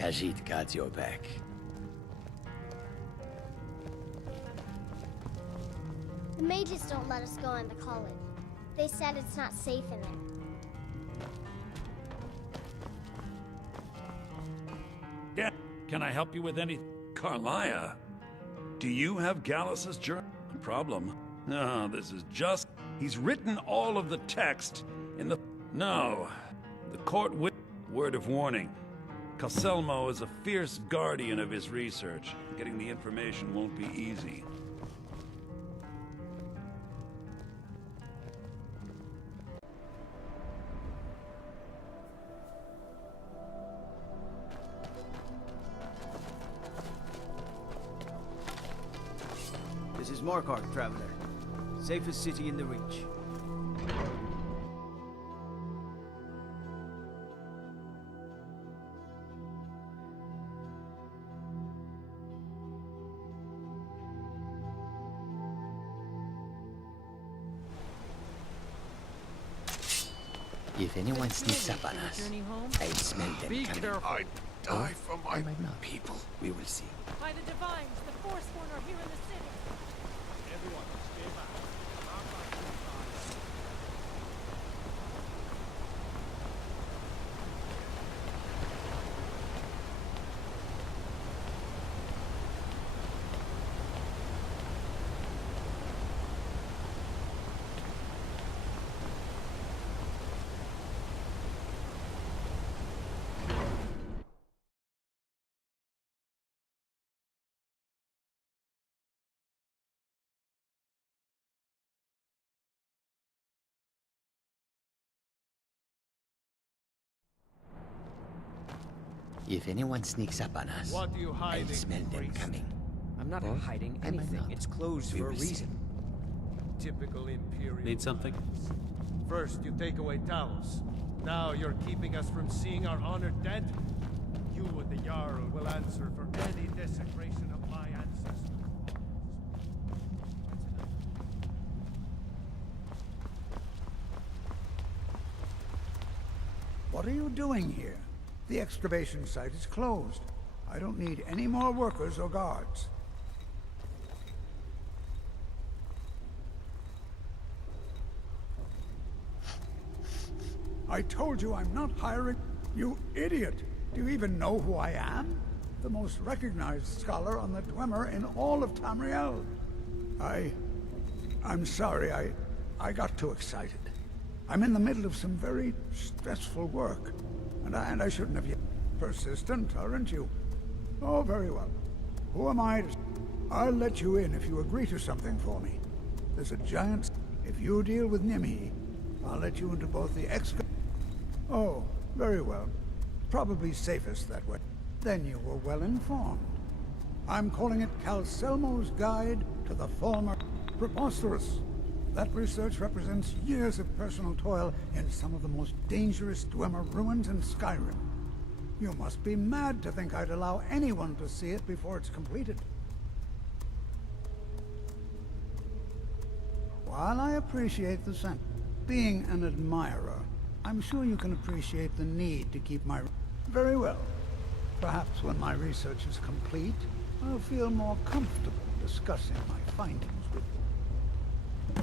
Khajiit got your back. The mages don't let us go in the college. They said it's not safe in there. Yeah, can I help you with anything? Karliah, do you have Gallus's journal? Problem? No, this is just... He's written all of the text in the... No. The court word of warning. Calselmo is a fierce guardian of his research. Getting the information won't be easy. This is Markarth, Traveler. Safest city in the Reach. If anyone sneaks up on us, I'll smell them coming. I'd die for my I might not. people. We will see. By the Divines, the Forsworn are here in the city. Everyone, stay back. If anyone sneaks up on us, What are you I'll hiding, smell them priest? coming. I'm not Or hiding I might anything. not. It's closed We for a will see. reason. Typical Imperial. Need something? plans. First, you take away Talos. Now you're keeping us from seeing our honored dead. You and the Jarl will answer for any desecration of my ancestors. What are you doing here? The excavation site is closed. I don't need any more workers or guards. I told you I'm not hiring... You idiot! Do you even know who I am? The most recognized scholar on the Dwemer in all of Tamriel. I'm sorry, I got too excited. I'm in the middle of some very stressful work, and I shouldn't have yet. Persistent, aren't you? Oh, very well. Who am I to... I'll let you in if you agree to something for me. There's a giant... If you deal with Nimhi, I'll let you into both the Oh, very well. Probably safest that way. Then you were well informed. I'm calling it Calselmo's Guide to the Former Preposterous. That research represents years of personal toil in some of the most dangerous Dwemer ruins in Skyrim. You must be mad to think I'd allow anyone to see it before it's completed. While I appreciate the sense, being an admirer, I'm sure you can appreciate the need to keep my... Very well. Perhaps when my research is complete, I'll feel more comfortable discussing my findings with you.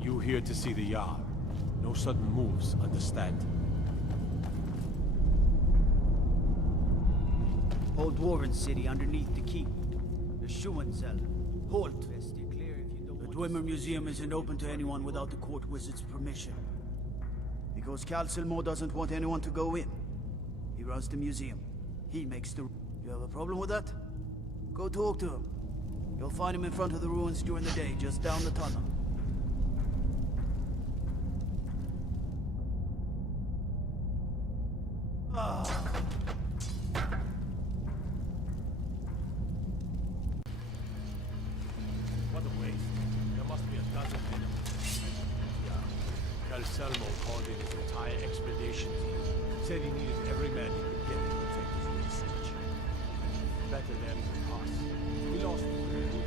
You here to see the Jarl. No sudden moves, understand? Old Dwarven city underneath the keep. The Schuenzell. Holtvest, you clear if you don't... The Dwemer Museum isn't open to anyone without the court wizard's permission. Because Calselmo doesn't want anyone to go in. He runs the museum. He makes the... You have a problem with that? Go talk to him. You'll find him in front of the ruins during the day, just down the tunnel. What a waste. There must be a dozen men. Yeah. Calselmo called in his entire expedition team. Said he needed every man he could get to protect his research. Better than the past. We lost 3 men.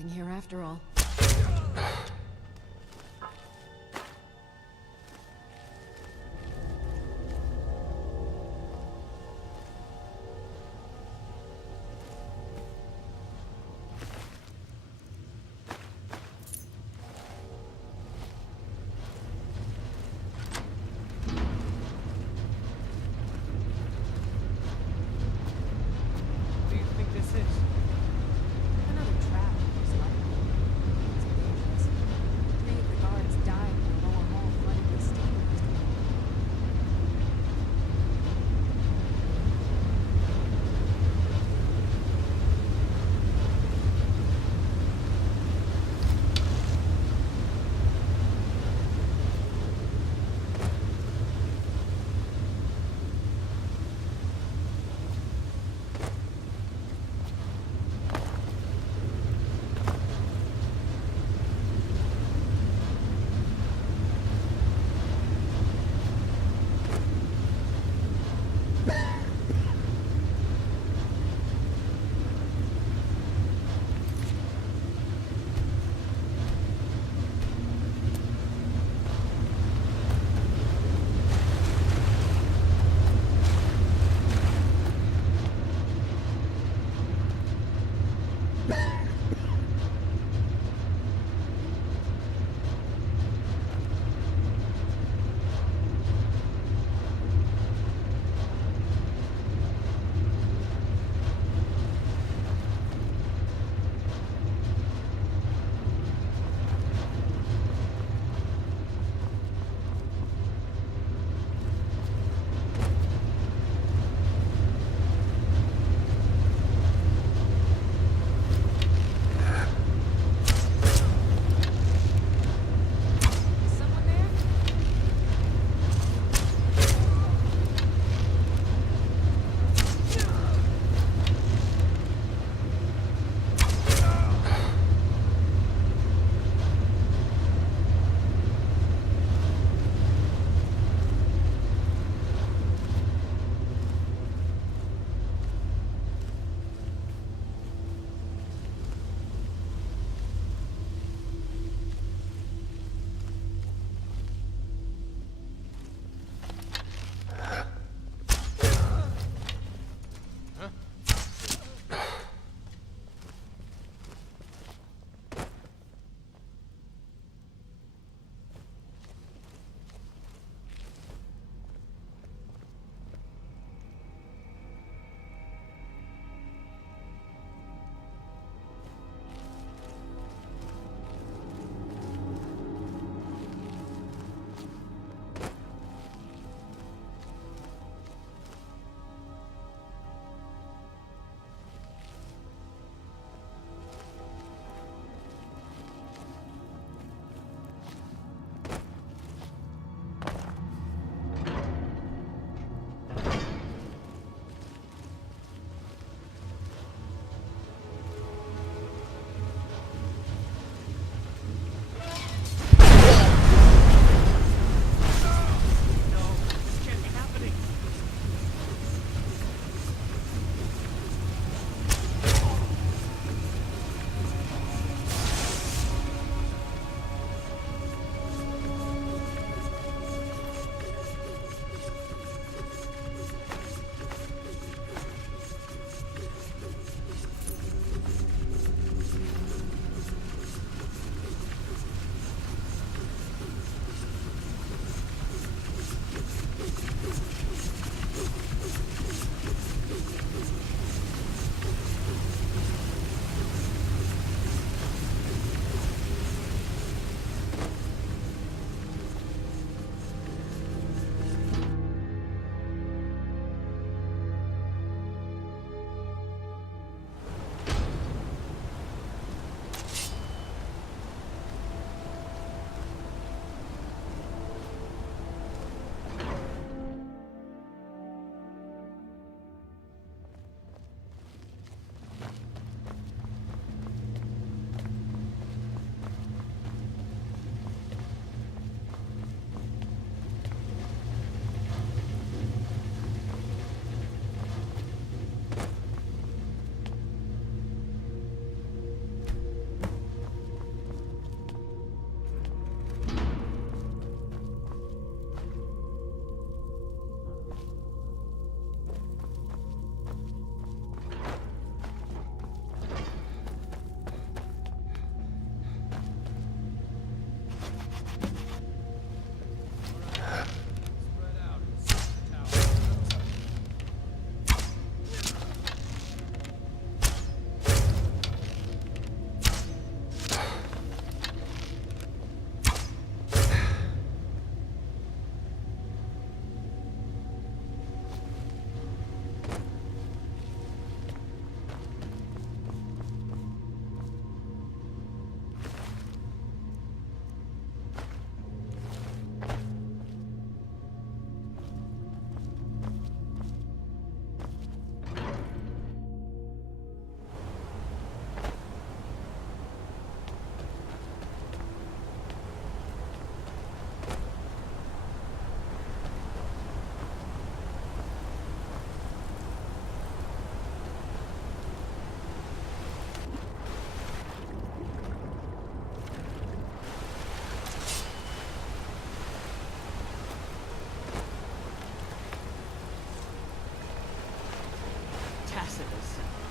nothing here after all. What do you think this is? Another trap, most likely. It's dangerous.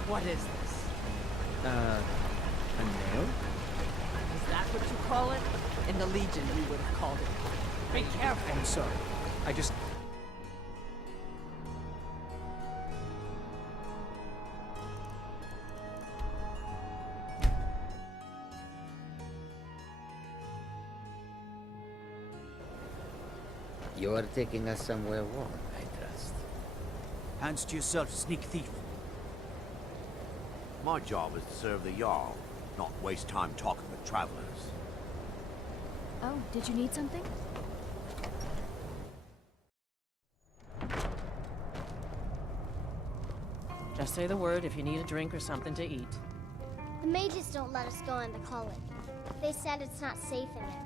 What is this? A nail? Is that what you call it? In the Legion, we would have called it. Be careful. I'm sorry. I just... You are taking us somewhere warm, I trust. Hands to yourself, sneak thief. My job is to serve the Jarl, not waste time talking with travelers. Oh, did you need something? Just say the word if you need a drink or something to eat. The mages don't let us go in the college. They said it's not safe in there.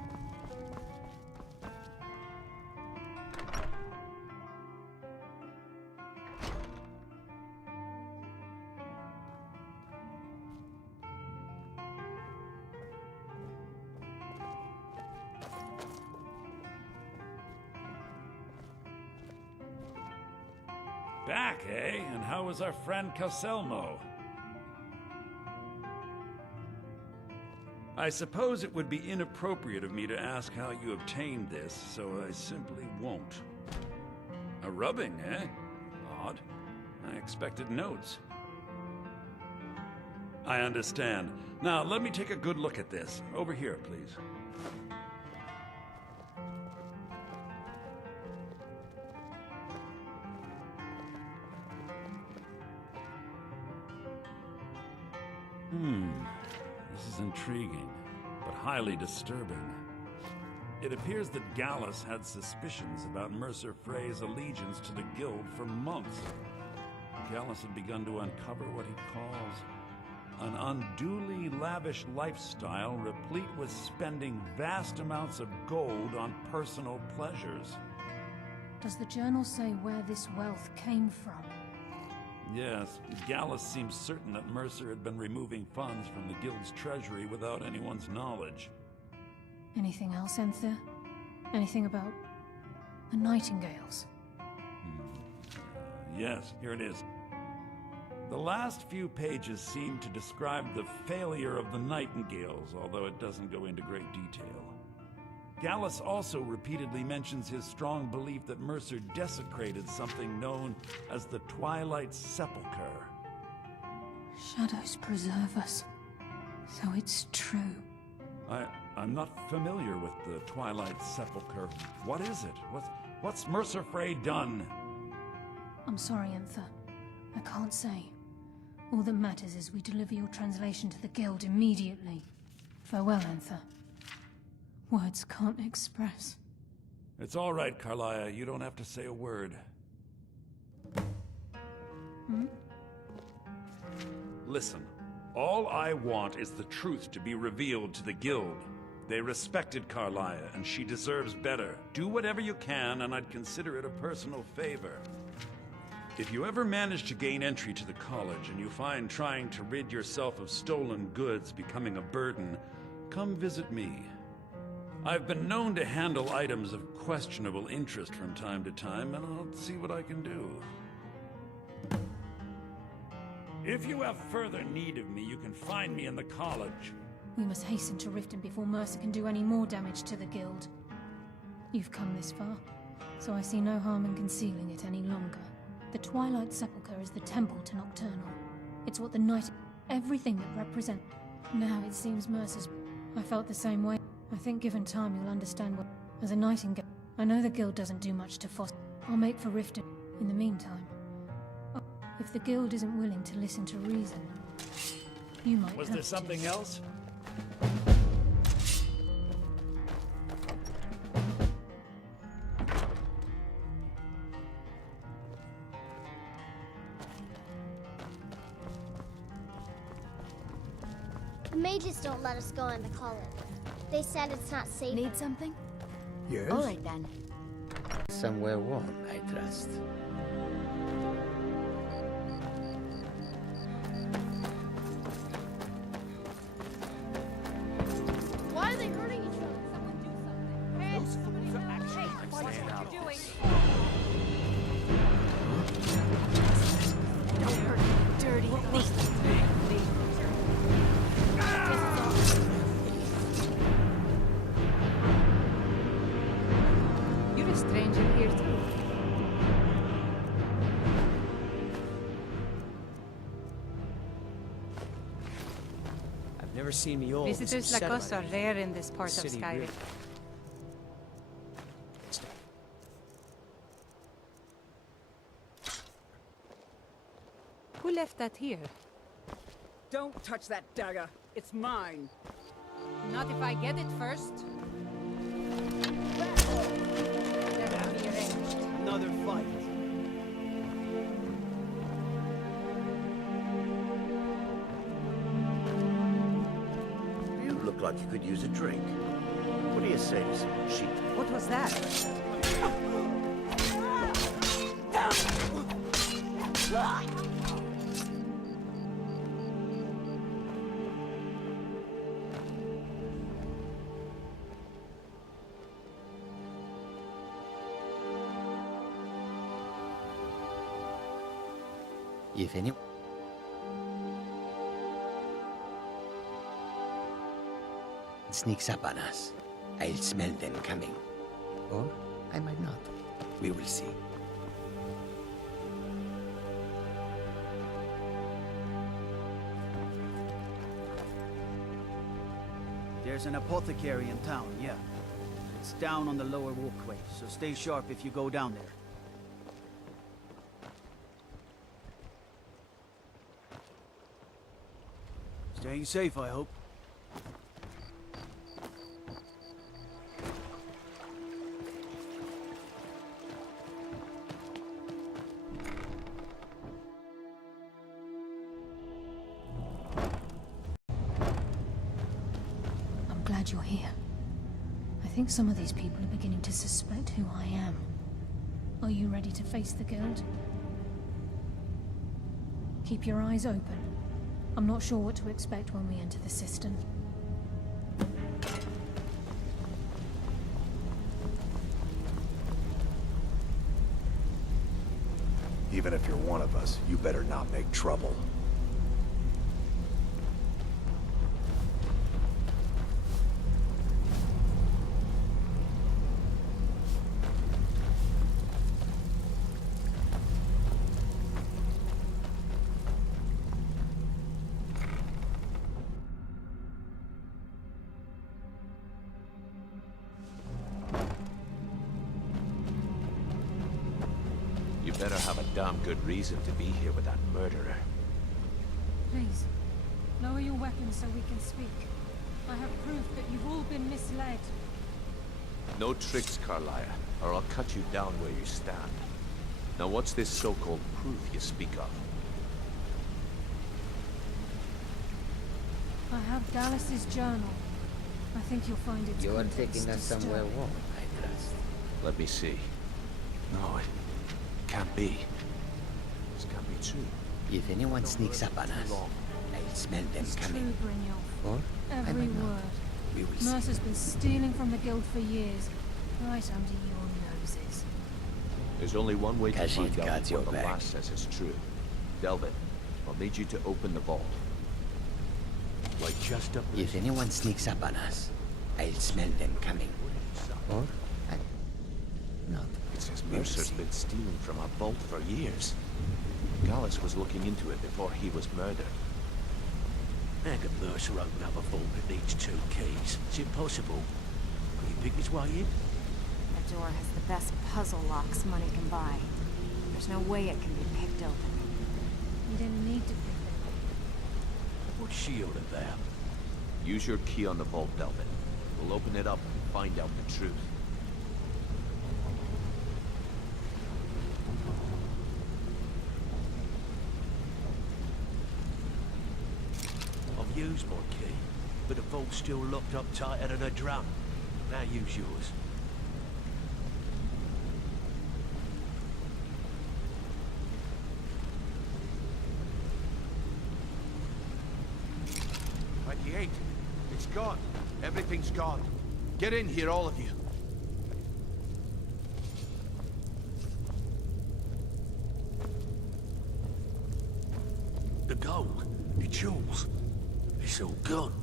Back, eh? And how is our friend Calselmo? I suppose it would be inappropriate of me to ask how you obtained this, so I simply won't. A rubbing, eh? Odd. I expected notes. I understand. Now, let me take a good look at this. Over here, please. This is intriguing, but highly disturbing. It appears that Gallus had suspicions about Mercer Frey's allegiance to the Guild for months. Gallus had begun to uncover what he calls an unduly lavish lifestyle replete with spending vast amounts of gold on personal pleasures. Does the journal say where this wealth came from? Yes, Gallus seems certain that Mercer had been removing funds from the Guild's treasury without anyone's knowledge. Anything else, Enthyr? Anything about the Nightingales? Yes, here it is. The last few pages seem to describe the failure of the Nightingales, although it doesn't go into great detail. Gallus also repeatedly mentions his strong belief that Mercer desecrated something known as the Twilight Sepulchre. Shadows preserve us. So it's true. I'm not familiar with the Twilight Sepulchre. What is it? What's Mercer Frey done? I'm sorry, Enthyr. I can't say. All that matters is we deliver your translation to the Guild immediately. Farewell, Enthyr. Words can't express. It's all right, Carlia. You don't have to say a word. Listen, all I want is the truth to be revealed to the Guild. They respected Carlia, and she deserves better. Do whatever you can, and I'd consider it a personal favor. If you ever manage to gain entry to the college, and you find trying to rid yourself of stolen goods becoming a burden, come visit me. I've been known to handle items of questionable interest from time to time, and I'll see what I can do. If you have further need of me, you can find me in the college. We must hasten to Riften before Mercer can do any more damage to the Guild. You've come this far, so I see no harm in concealing it any longer. The Twilight Sepulchre is the temple to Nocturnal. It's what the night... everything that represents... Now it seems Mercer's... I felt the same way. I think given time you'll understand what... As a Nightingale, I know the Guild doesn't do much to foster... I'll make for Riften. In the meantime... if the Guild isn't willing to listen to reason, you might Was have there something else? The mages don't let us go in the college. They said it's not safe. Need something? Yes? All right, then. Somewhere warm, I trust. Why are they hurting each other? Someone do something. Hey, Those fools are actually watch what out. you're doing. Don't hurt me, dirty thief. seen me all Visitors this like upset us about are anything. rare in this part of City Skyrim. really- Who left that here? Don't touch that dagger. It's mine. Not if I get it first. Never be arranged. Another fight. You look like you could use a drink. What do you say to some cheap? What was that? If any... sneaks up on us, I'll smell them coming. Or I might not. We will see. There's an apothecary in town, yeah. It's down on the lower walkway, so stay sharp if you go down there. Staying safe, I hope. I'm glad you're here. I think some of these people are beginning to suspect who I am. Are you ready to face the Guild? Keep your eyes open. I'm not sure what to expect when we enter the cistern. Even if you're one of us, you better not make trouble. You better have a damn good reason to be here with that murderer. Please, lower your weapons so we can speak. I have proof that you've all been misled. No tricks, Carlia, or I'll cut you down where you stand. Now what's this so-called proof you speak of? I have Dallas's journal. I think you'll find it. You are taking us somewhere warm, I trust. Let me see. No, it can't be. This can't be true. If anyone sneaks up on us, I'll smell them It's coming. true, Brynjolf. Or I Every might not. word. We will see. Mercer's been stealing from the Guild for years, right under your noses. There's only one way to Khajiit find out got your what the back. lass says is true. Delvin, I'll need you to open the vault. Like just up If anyone sneaks up on us, I'll smell them coming. Or I not. It says We will Mercer's see. been stealing from our vault for years. Gallus was looking into it before he was murdered. How can Mercer open up a vault that needs 2 keys? It's impossible. Could he pick his way in? The door has the best puzzle locks money can buy. There's no way it can be picked open. You didn't need to pick them. What's she on about? Use your key on the vault, Delvin. We'll open it up and find out the truth. I've used my key, but the vault's still locked up tighter than a drum. Now use yours. It's gone. Everything's gone. Get in here, all of you. The gold, the jewels, it's all gone.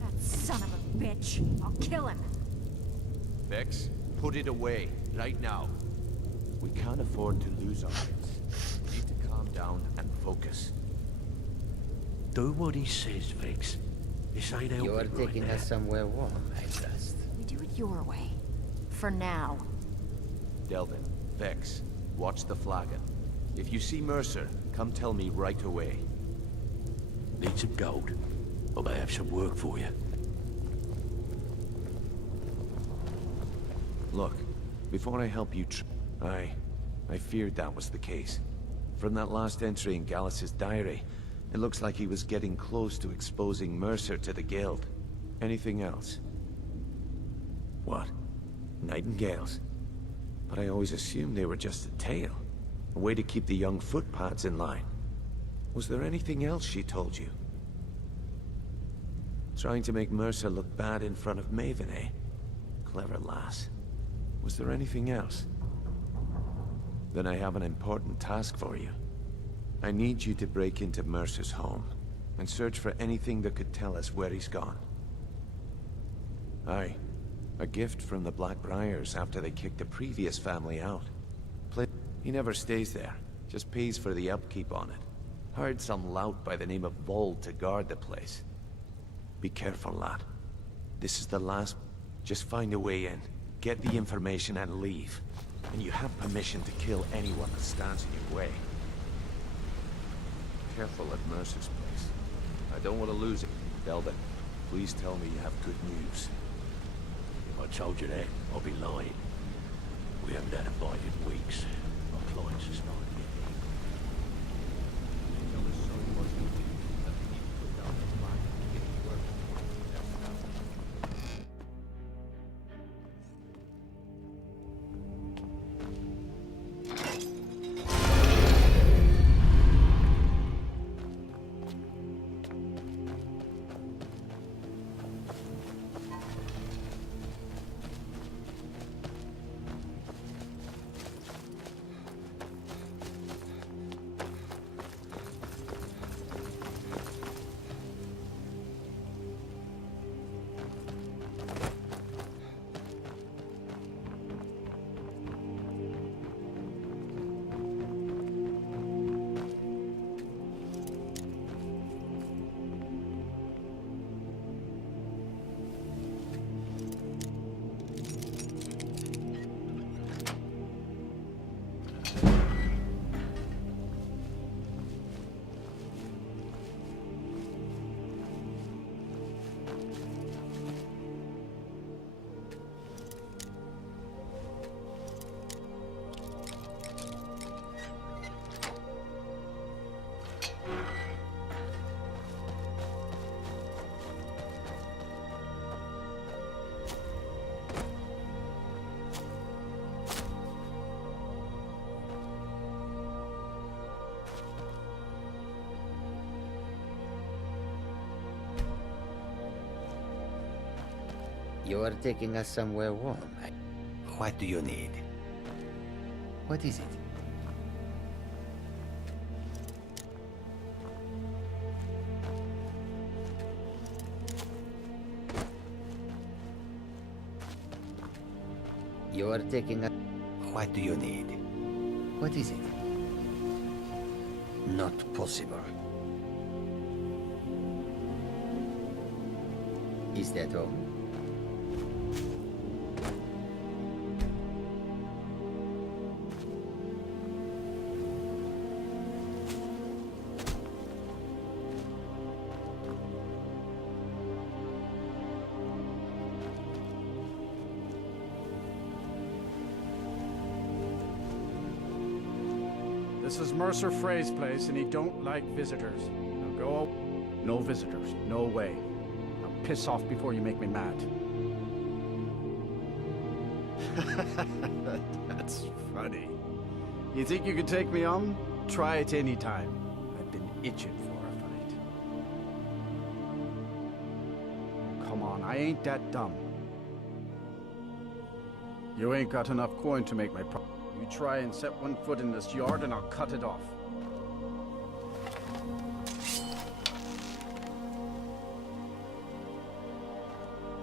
That son of a bitch. I'll kill him. Vex, put it away, right now. We can't afford to lose our heads. We need to calm down and focus. Do what he says, Vex. This ain't helping You're right taking now. us somewhere warm, I trust. We do it your way. For now. Delvin, Vex, watch the flagon. If you see Mercer, come tell me right away. Need some gold? I may have some work for you. Look, before I help you I feared that was the case. From that last entry in Gallus's diary, it looks like he was getting close to exposing Mercer to the Guild. Anything else? What? Nightingales? But I always assumed they were just a tale. A way to keep the young footpads in line. Was there anything else she told you? Trying to make Mercer look bad in front of Maven, eh? Clever lass. Was there anything else? Then I have an important task for you. I need you to break into Mercer's home, and search for anything that could tell us where he's gone. Aye. A gift from the Blackbriars after they kicked the previous family out. He never stays there, just pays for the upkeep on it. Hired some lout by the name of Vold to guard the place. Be careful, lad. This is the last... Just find a way in, get the information and leave. And you have permission to kill anyone that stands in your way. Careful at Mercer's place. I don't want to lose it. Delvin, please tell me you have good news. If I told you that, I'd be lying. We haven't had a fight in weeks. Our clients are starting to get in. Tell us so he wasn't that we need to put down the flag and get to work. You are taking us somewhere warm. What do you need? What is it? You are taking us... What do you need? What is it? Not possible. Is that all? This is Mercer Frey's place, and he don't like visitors. Now go. No visitors. No way. Now piss off before you make me mad. That's funny. You think you can take me on? Try it any time. I've been itching for a fight. Come on, I ain't that dumb. You ain't got enough coin to make my pro- You try and set one foot in this yard and I'll cut it off.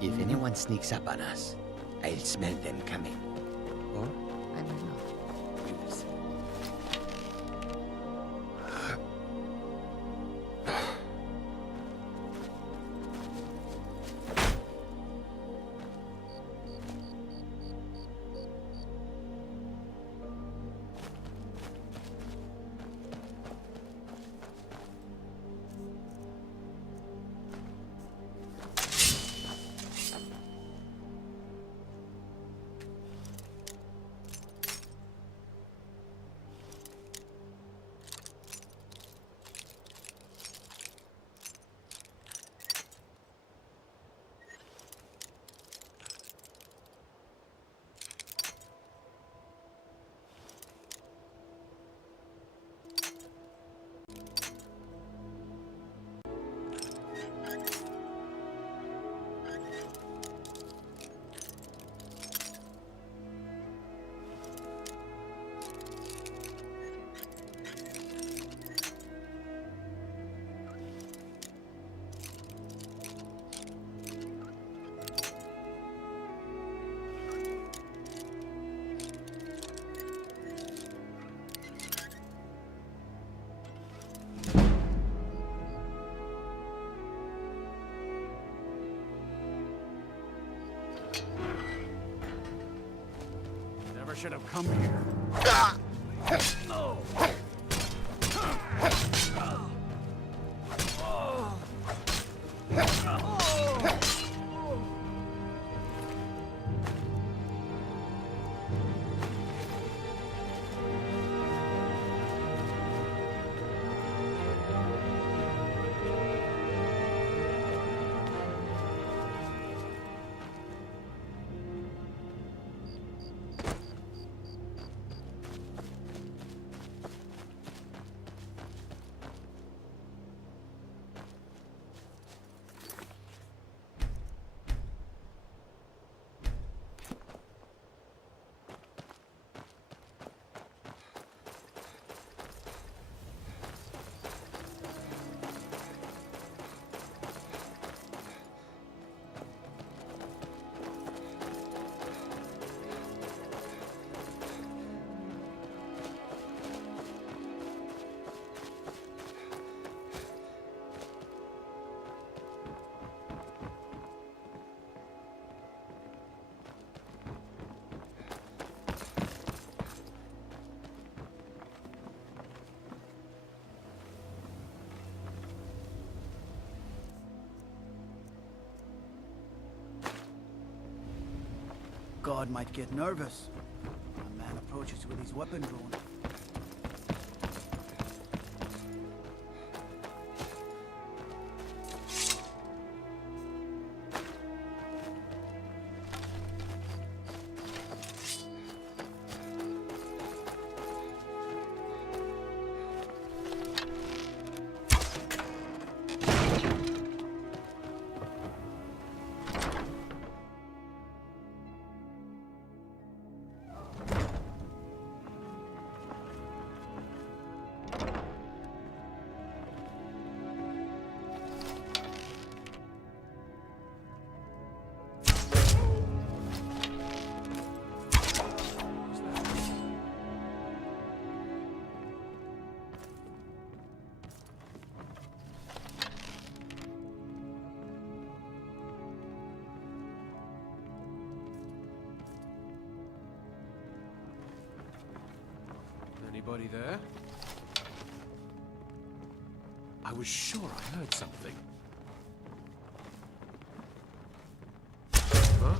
If anyone sneaks up on us, I'll smell them coming. Or I might not. We will see. should have come here. No! God might get nervous. A man approaches with his weapon drawn. Anybody there? I was sure I heard something. Huh?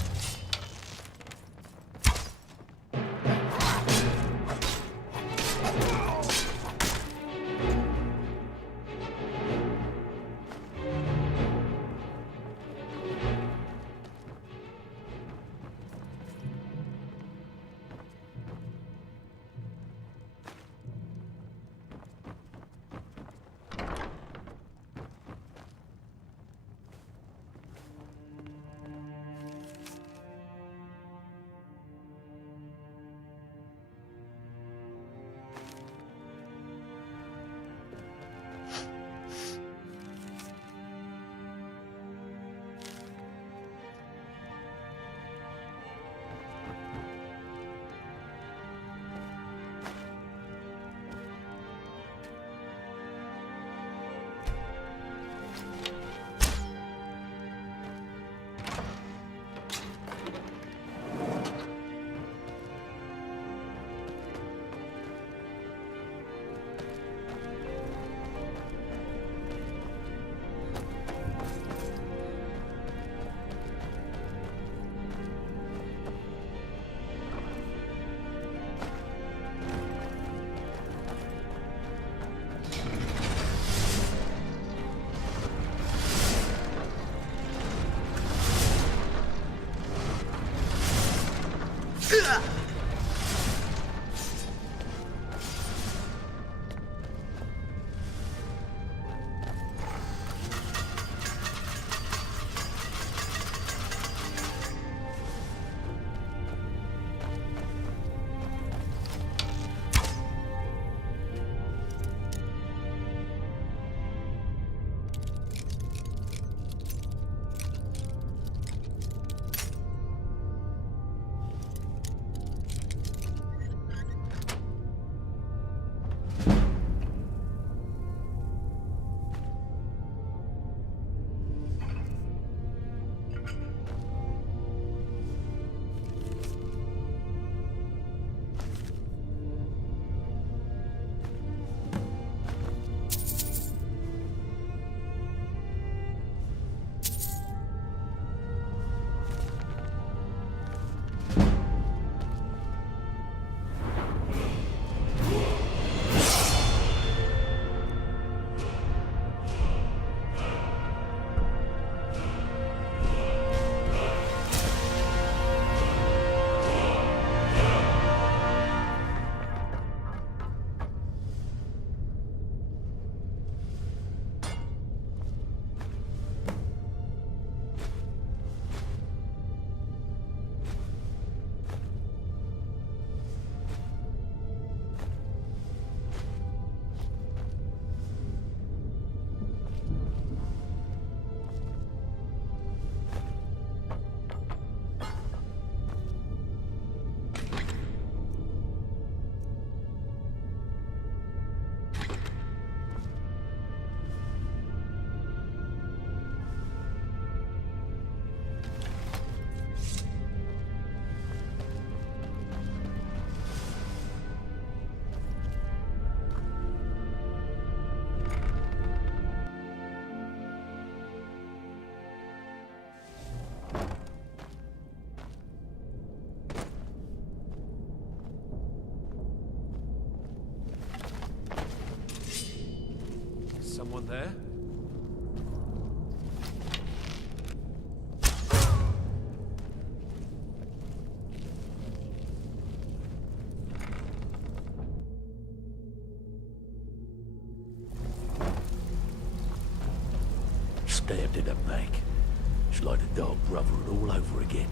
there? Stabbed in the back. It's like the dog brother all over again.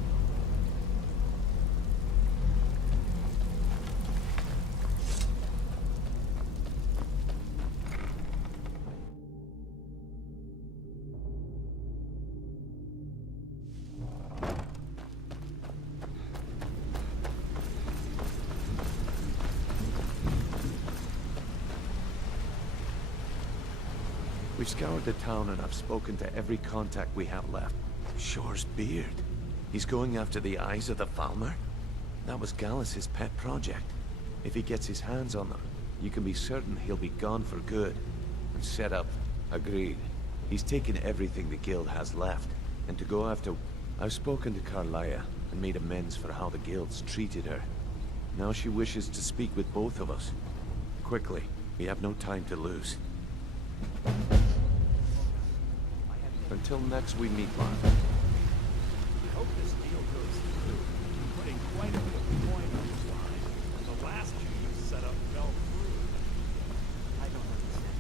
We've scoured the town and I've spoken to every contact we have left. Shore's beard. He's going after the eyes of the Falmer? That was Gallus's pet project. If he gets his hands on them, you can be certain he'll be gone for good. And set up. Agreed. He's taken everything the guild has left. And to go after... I've spoken to Carlia and made amends for how the guilds treated her. Now she wishes to speak with both of us. Quickly. We have no time to lose. Until next we meet, Lon. We hope this deal goes through. You're putting quite a bit of coin on the line, and the last two you set up fell through. I don't understand.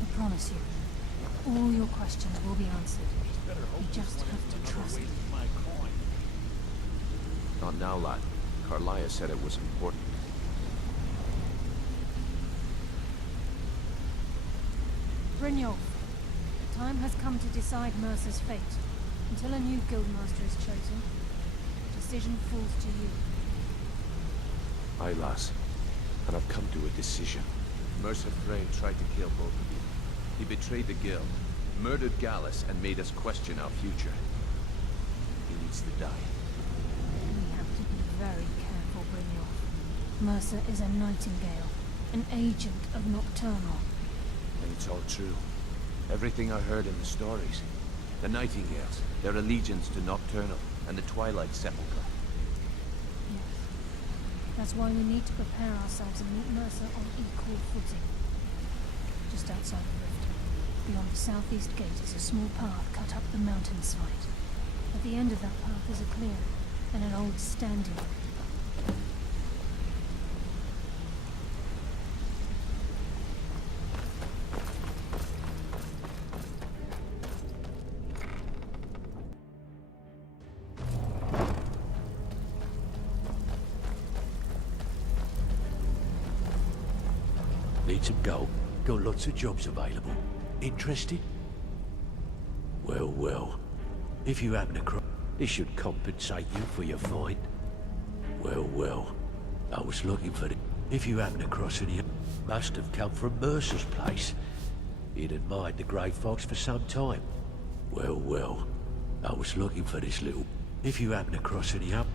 I promise you, all your questions will be answered. You just have to trust me. My coin. Not now, lad. Carlia said it was important. Brynjolf, the time has come to decide Mercer's fate. Until a new guildmaster is chosen, the decision falls to you. Aye, lass. And I've come to a decision. Mercer Frey tried to kill both of you. He betrayed the guild, murdered Gallus, and made us question our future. He needs to die. We have to be very careful, Brynjolf. Mercer is a Nightingale, an agent of Nocturnal. And it's all true. Everything I heard in the stories. The Nightingales, their allegiance to Nocturnal, and the Twilight Sepulchre. Yes. That's why we need to prepare ourselves and meet Mercer on equal footing. Just outside the rift, beyond the southeast gate is a small path cut up the mountainside. At the end of that path is a clearing, and an old standing. Need some gold? Got lots of jobs available. Interested? Well, well. If you happen to cross, this should compensate you for your find. Well, well. I was looking for it. If you happen to cross any, must have come from Mercer's place. He'd admired the Grey Fox for some time. Well, well. I was looking for this little... If you happen to cross any up,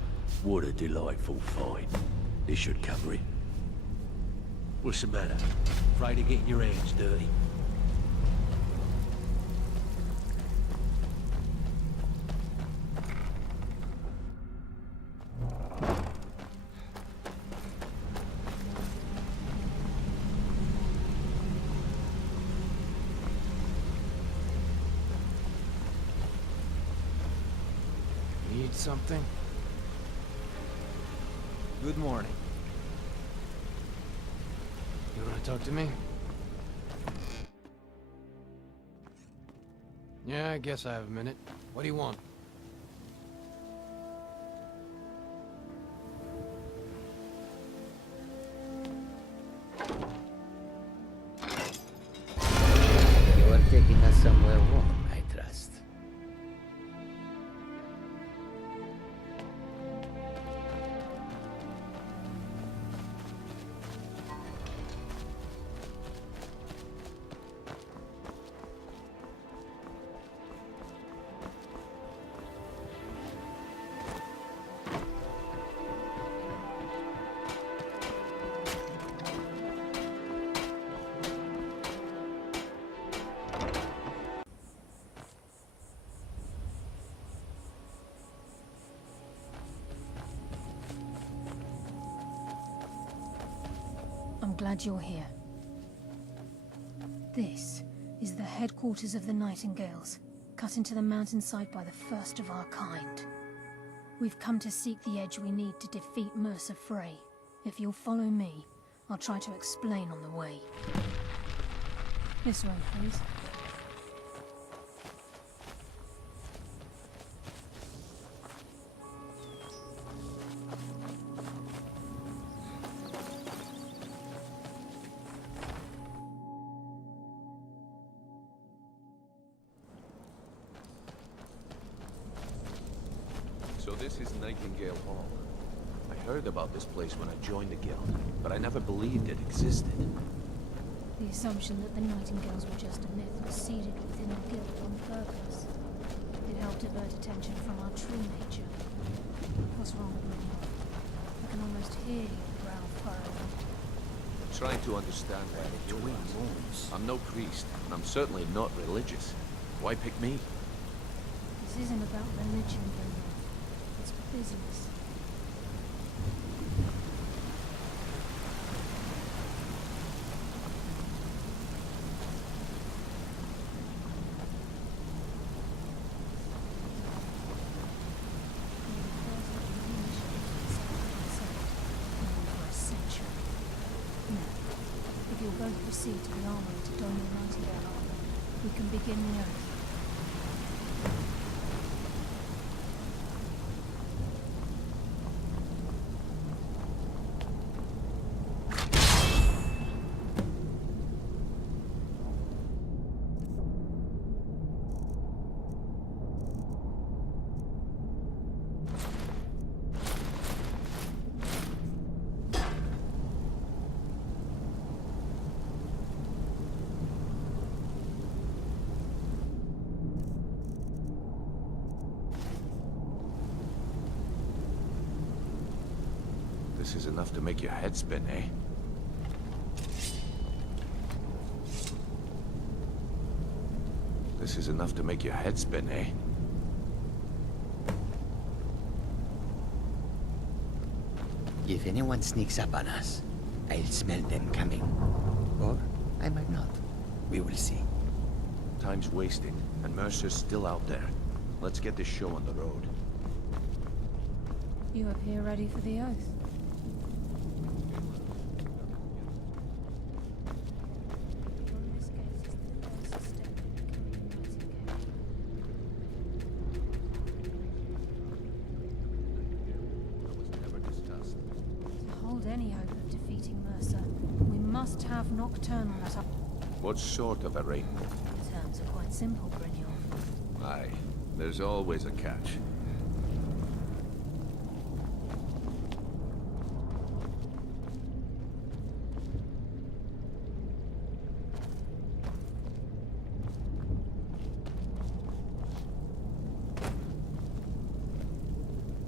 what a delightful find. This should cover it. What's the matter? Afraid of getting your hands dirty? Need something? Good morning. You want to talk to me? Yeah, I guess I have a minute. What do you want? You are taking us somewhere warm, I trust. I'm glad you're here. This is the headquarters of the Nightingales, cut into the mountainside by the first of our kind. We've come to seek the edge we need to defeat Mercer Frey. If you'll follow me, I'll try to explain on the way. This way, please. So this is Nightingale Hall. I heard about this place when I joined the guild, but I never believed it existed. The assumption that the Nightingales were just a myth was seeded within the guild on purpose. It helped divert attention from our true nature. What's wrong with me? I can almost hear your brow furrowing. I'm trying to understand that between moons. I'm no priest, and I'm certainly not religious. Why pick me? This isn't about religion, Bruno. It's business. If you'll both proceed to the armory to don your Nightingale armor, we can begin the oath. This is enough to make your head spin, eh? This is enough to make your head spin, eh? If anyone sneaks up on us, I'll smell them coming. Or I might not. We will see. Time's wasting, and Mercer's still out there. Let's get this show on the road. You appear ready for the oath. Any hope of defeating Mercer, we must have Nocturnal at our... What sort of arrangement? Terms are quite simple, Brynjolf. Aye, there's always a catch.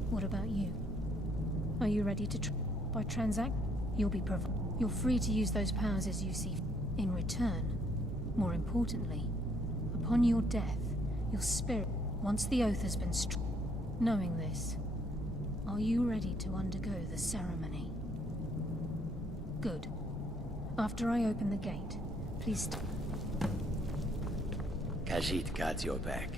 What about you? Are you ready to by transact? You'll be you're free to use those powers as you see. In return, more importantly, upon your death, your spirit, once the oath has been knowing this, are you ready to undergo the ceremony? Good. After I open the gate, please Khajiit guards your back.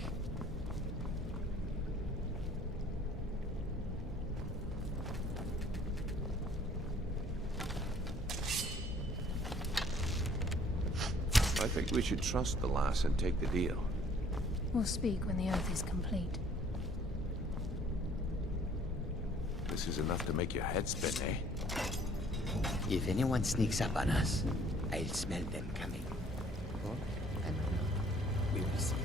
I think we should trust the lass and take the deal. We'll speak when the oath is complete. This is enough to make your head spin, eh? If anyone sneaks up on us, I'll smell them coming. Or I might not. We will see.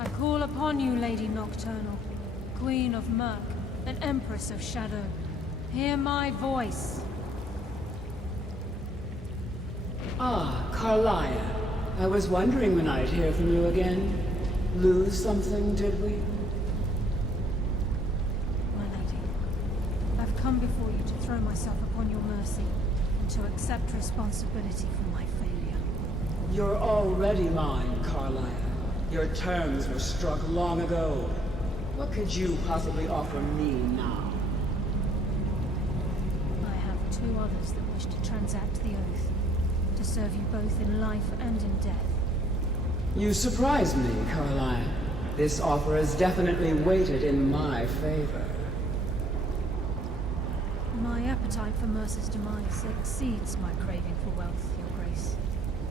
I call upon you, Lady Nocturnal, Queen of Murk, and Empress of Shadow. Hear my voice. Ah, Carlia. I was wondering when I'd hear from you again. Lose something, did we? My lady, I've come before you to throw myself upon your mercy, and to accept responsibility for my failure. You're already mine, Carlia. Your terms were struck long ago. What could you possibly offer me now? I have 2 others that wish to transact the oath, to serve you both in life and in death. You surprise me, Carlia. This offer is definitely weighted in my favor. My appetite for Mercer's demise exceeds my craving for wealth, Your Grace.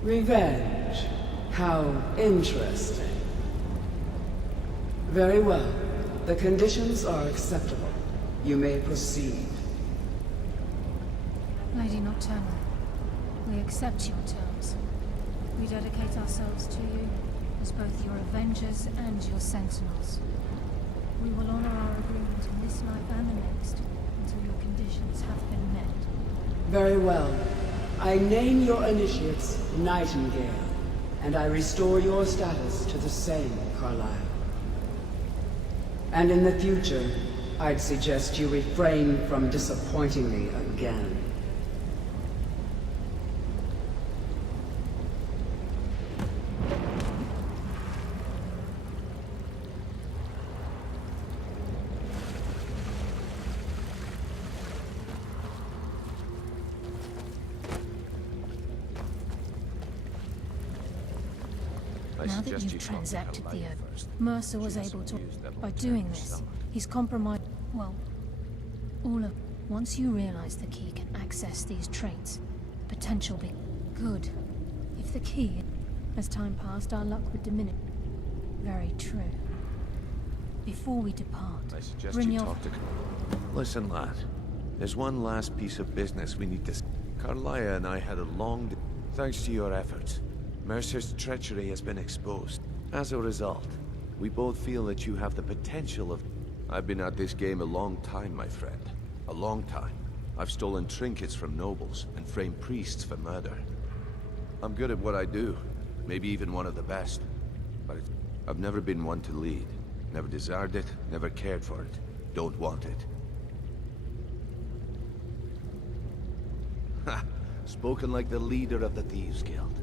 Revenge. How interesting. Very well. The conditions are acceptable. You may proceed. Lady Nocturnal, we accept your terms. We dedicate ourselves to you as both your avengers and your sentinels. We will honor our agreement in this life and the next until your conditions have been met. Very well. I name your initiates Nightingale, and I restore your status to the same, Carlisle. And in the future, I'd suggest you refrain from disappointing me again. Now that you've transacted the oath, Mercer was able to... By doing this, he's compromised... Well, all of... Once you realize the key can access these traits, the potential be... Good. If the key... As time passed, our luck would diminish. Very true. Before we depart, I suggest bring you your... talk to... Listen, lad. There's one last piece of business we need to... Carlia and I had a long... Thanks to your efforts, Mercer's treachery has been exposed. As a result, we both feel that you have the potential of... I've been at this game a long time, my friend. A long time. I've stolen trinkets from nobles and framed priests for murder. I'm good at what I do. Maybe even one of the best. But I've never been one to lead. Never desired it, never cared for it. Don't want it. Ha! Spoken like the leader of the Thieves Guild.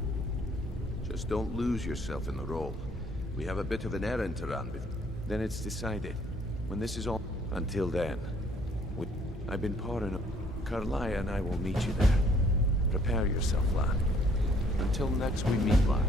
Just don't lose yourself in the role. We have a bit of an errand to run with. Then it's decided. When this is all... Until then, I've been pouring... Carlia and I will meet you there. Prepare yourself, lad. Until next we meet, lad.